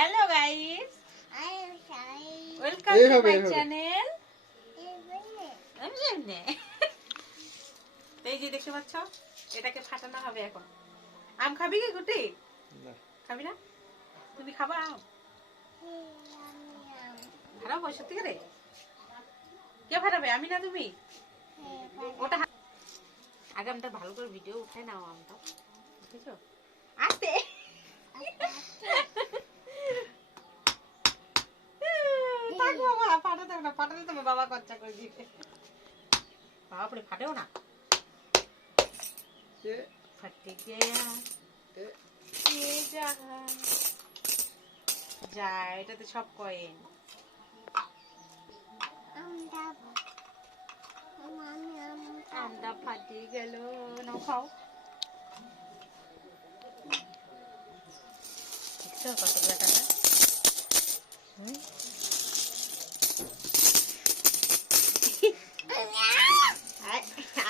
Hello guys, welcome to my channel. এই যে দেখতে পাচ্ছ, এটাকে ফাটানো হবে এখন। আম খাবি কি গুটি? না খাবি না? তুমি খাবা আম? ফাটাবো সত্যি করে? কে ফাটাবে, আমি না তুমি? ওটা আগে আমটা ভালো করে ভিডিও উঠাই নাও আমটা, বুঝেছো? আস্তে ফাটালে তোমার বাবা খরচা করে দিবে। বাবা ফাটেও না, फट गया ये जहां যা, এটাতে সব কয়েন। আমটা ফাটিয়ে গেল, নাও খাও। দেখছো কতগুলো টাকা?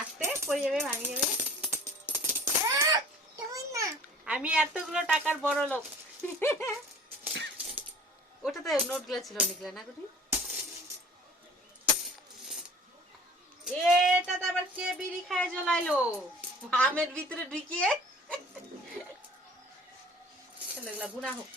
আস্তে পড়ে যাবে, ভাঙে যাবে। আমি এতগুলো টাকার বড় লোক। ওটাতে নোট গুলা ছিল অনেকগুলো না গুটি? এটাতে আবার কে বিড়ি খায় জ্বলাইলো আমের ভিতরে ঢুকিয়ে? এগুলা গুনাহ হোক।